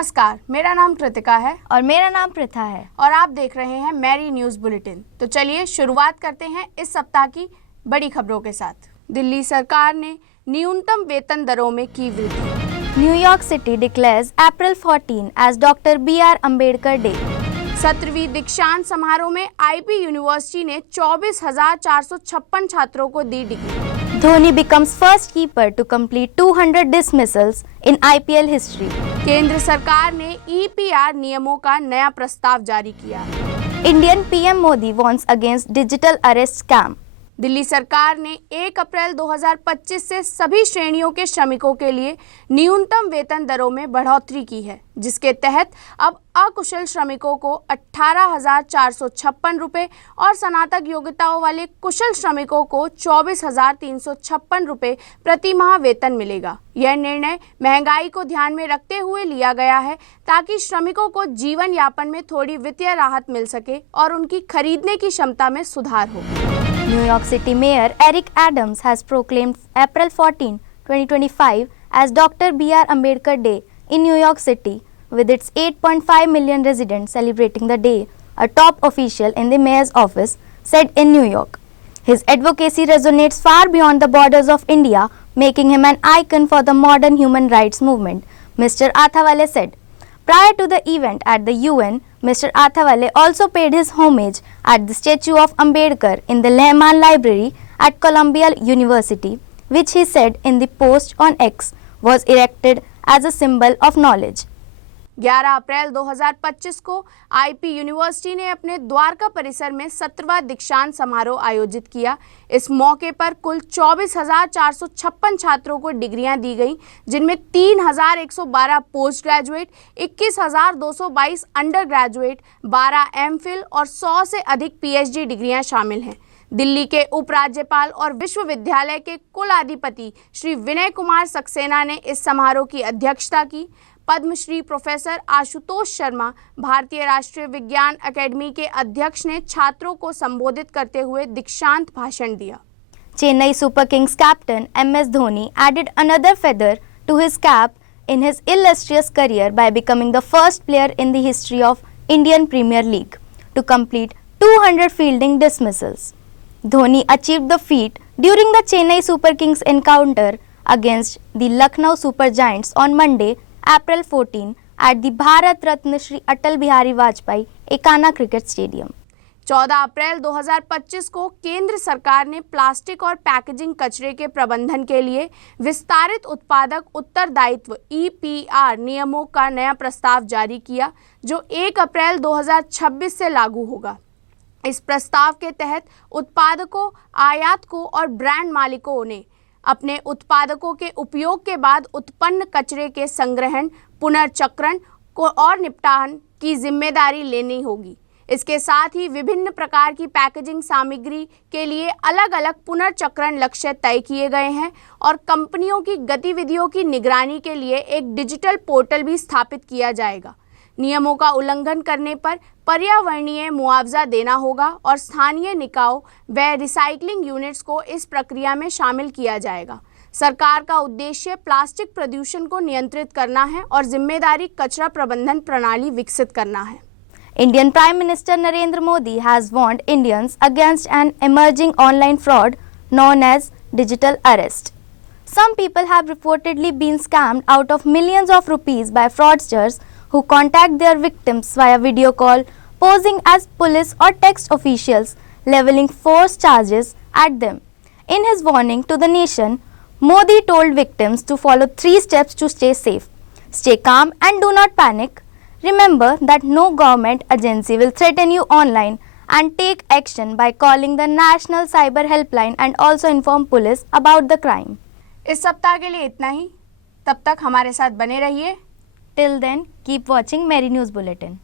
नमस्कार, मेरा नाम कृतिका है और मेरा नाम प्रथा है और आप देख रहे हैं मेरी न्यूज़ बुलेटिन। तो चलिए शुरुआत करते हैं इस सप्ताह की बड़ी खबरों के साथ। दिल्ली सरकार ने न्यूनतम वेतन दरों में की वृद्धि। New York city declares April 14 as doctor B.R. Ambedkar day. 17वीं दीक्षांत समारोह में आईपी यूनिवर्सिटी ने 24,456 छात्रों को दी डिग्री। Dhoni becomes first keeper to complete 200 dismissals in IPL history. केंद्र सरकार ने EPR नियमों का नया प्रस्ताव जारी किया। Indian PM Modi warns against digital arrest scam. Delhi सरकार ने 1 अप्रैल 2025 से सभी श्रेणियों के श्रमिकों के लिए न्यूनतम वेतन दरों में बढ़ोतरी की है, जिसके तहत अब अकुशल श्रमिकों को 18,456 रुपये और स्नातक योग्यताओं वाले कुशल श्रमिकों को 24,356 रुपये प्रति माह वेतन मिलेगा। यह निर्णय महंगाई को ध्यान में रखते हुए लिया गया है ताकि श्रमिकों को जीवन यापन में थोड़ी वित्तीय राहत मिल सके और उनकी खरीदने की क्षमता में सुधार हो। New York City Mayor Eric Adams has proclaimed April 14, 2025 as Dr. B.R. Ambedkar Day in New York City, with its 8.5 million residents celebrating the day, a top official in the mayor's office said in New York. His advocacy resonates far beyond the borders of India, making him an icon for the modern human rights movement, Mr. Athawale said. Prior to the event at the UN, Mr. Athawale also paid his homage at the statue of Ambedkar in the Lehman Library at Columbia University, which he said in the post on X was erected as a symbol of knowledge. 11 अप्रैल 2025 को IP university ने अपने द्वारका परिसर में 17वां दीक्षांत समारोह आयोजित किया। इस मौके पर कुल 24,456 छात्रों को डिग्रियां दी गईं, जिनमें 3,112 post graduate, 21,222 under graduate, 12 MPhil और 100 से अधिक पीएचडी डिग्रियां शामिल हैं। दिल्ली के उपराज्यपाल और विश्वविद्यालय के कुलाधिपति श्री विनय कुमार सक्सेना ने इस समारोह की अध्यक्षता की। पद्मश्री प्रोफेसर आशुतोष शर्मा, भारतीय राष्ट्रीय विज्ञान अकेडमी के अध्यक्ष, ने छात्रों को संबोधित करते हुए दीक्षांत भाषण दिया। Chennai Super Kings captain MS Dhoni added another feather to his cap in his illustrious career by becoming the first player in the history of Indian Premier League to complete 200 fielding dismissals. Dhoni achieved the feat during the Chennai Super Kings encounter against the Lucknow Super Giants on Monday, April 14 at the Bharat Ratna Shri Atal Bihari Vajpayee Ekana Cricket Stadium. 14 अप्रैल 2025 को केंद्र सरकार ने plastic और packaging कचरे के प्रबंधन के लिए विस्तारित उत्पादक उत्तरदायित्व EPR नियमों का नया प्रस्ताव जारी किया, जो 1 अप्रैल 2026 से लागू होगा। इस प्रस्ताव के तहत उत्पादकों, आयातकों और ब्रांड मालिकों ने अपने उत्पादकों के उपयोग के बाद उत्पन्न कचरे के संग्रहण, पुनर्चक्रण को और निपटान की जिम्मेदारी लेनी होगी। इसके साथ ही विभिन्न प्रकार की पैकेजिंग सामग्री के लिए अलग-अलग पुनर्चक्रण लक्ष्य तय किए गए हैं और कंपनियों की गतिविधियों की निगरानी के लिए एक डिजिटल पोर्टल भी स्थापित किया जाएगा। नियमों का उल्लंघन करने पर पर्यावरणीय मुआवजा देना होगा और स्थानीय निकायों व रिसाइकलिंग यूनिट्स को इस प्रक्रिया में शामिल किया जाएगा। सरकार का उद्देश्य प्लास्टिक प्रदूषण को नियंत्रित करना है और जिम्मेदारी कचरा प्रबंधन प्रणाली विकसित करना है। Indian Prime Minister Narendra Modi has warned Indians against an emerging online fraud known as digital arrest. Some people have reportedly been scammed out of millions of rupees by fraudsters who contact their victims via video call, posing as police or text officials, leveling force charges at them. In his warning to the nation, Modi told victims to follow 3 steps to stay safe. Stay calm and do not panic. Remember that no government agency will threaten you online, and take action by calling the National Cyber Helpline and also inform police about the crime. इस सप्ताह के लिए इतना ही। तब तक हमारे साथ बने रहिए। Till then, keep watching Mary News Bulletin.